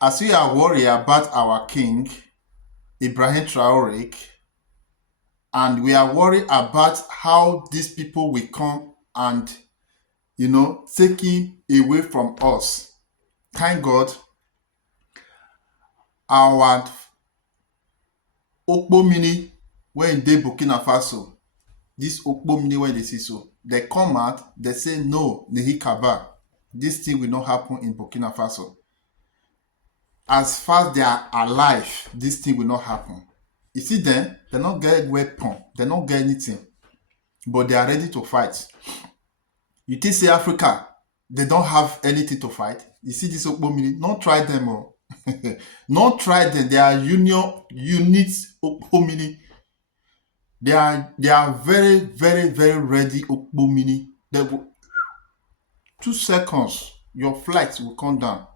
As we are worried about our king, Ibrahim Traore, and we are worried about how these people will come and, taking away from us. Thank God, our Okpomini, when they Burkina Faso, this Okpomini when they see so, they come out, they say no, Nehi Kaba. This thing will not happen in Burkina Faso. As far as they are alive, this thing will not happen. You see them, they don't get weapon, they don't get anything, but they are ready to fight. You think say Africa, they don't have anything to fight. You see this Okpomini, don't try them all. Don't try them. They are units Okpomini. They are very, very, very ready Okpomini. They will 2 seconds, your flight will come down.